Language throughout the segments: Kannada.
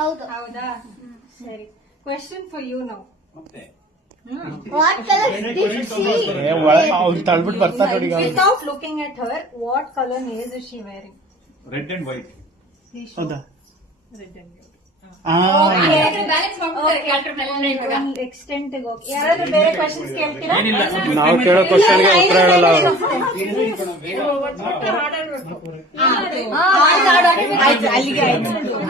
ಹೌದು ಹೌದಾ ಸರಿ question for you now okay what colour do she may ವಳ ತಳ್ಬಿಟ್ ಬರ್ತಾ ನಡಿ got ಲೂಕಿಂಗ್ at her what colour is she wearing red and white ಹೌದಾ ರೆಡ್ ಅಂಡ್ ವೈಟ್ ಆ ಓಕೆ ಎಕ್ಸ್ಟೆಂಡ್ ಓಕೆ ಯಾರು ಬೇರೆ ಕ್ವೆಶ್ಚನ್ಸ್ ಕೇಳ್ತೀರಾ ಏನಿಲ್ಲ ನಾವ್ ಕೇಳೋ ಕ್ವೆಶ್ಚನ್ ಗೆ ಉತ್ತರ ಹೇಳಲ್ಲ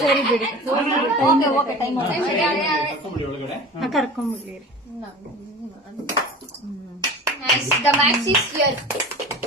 ಸರಿ ಬಿಡಿ ಕರ್ಕೊಂಬಿಡ್ಲಿ ಹ್ಮ್ ದ ಮ್ಯಾಕ್ಸ್ ಇಸ್ ಯರ್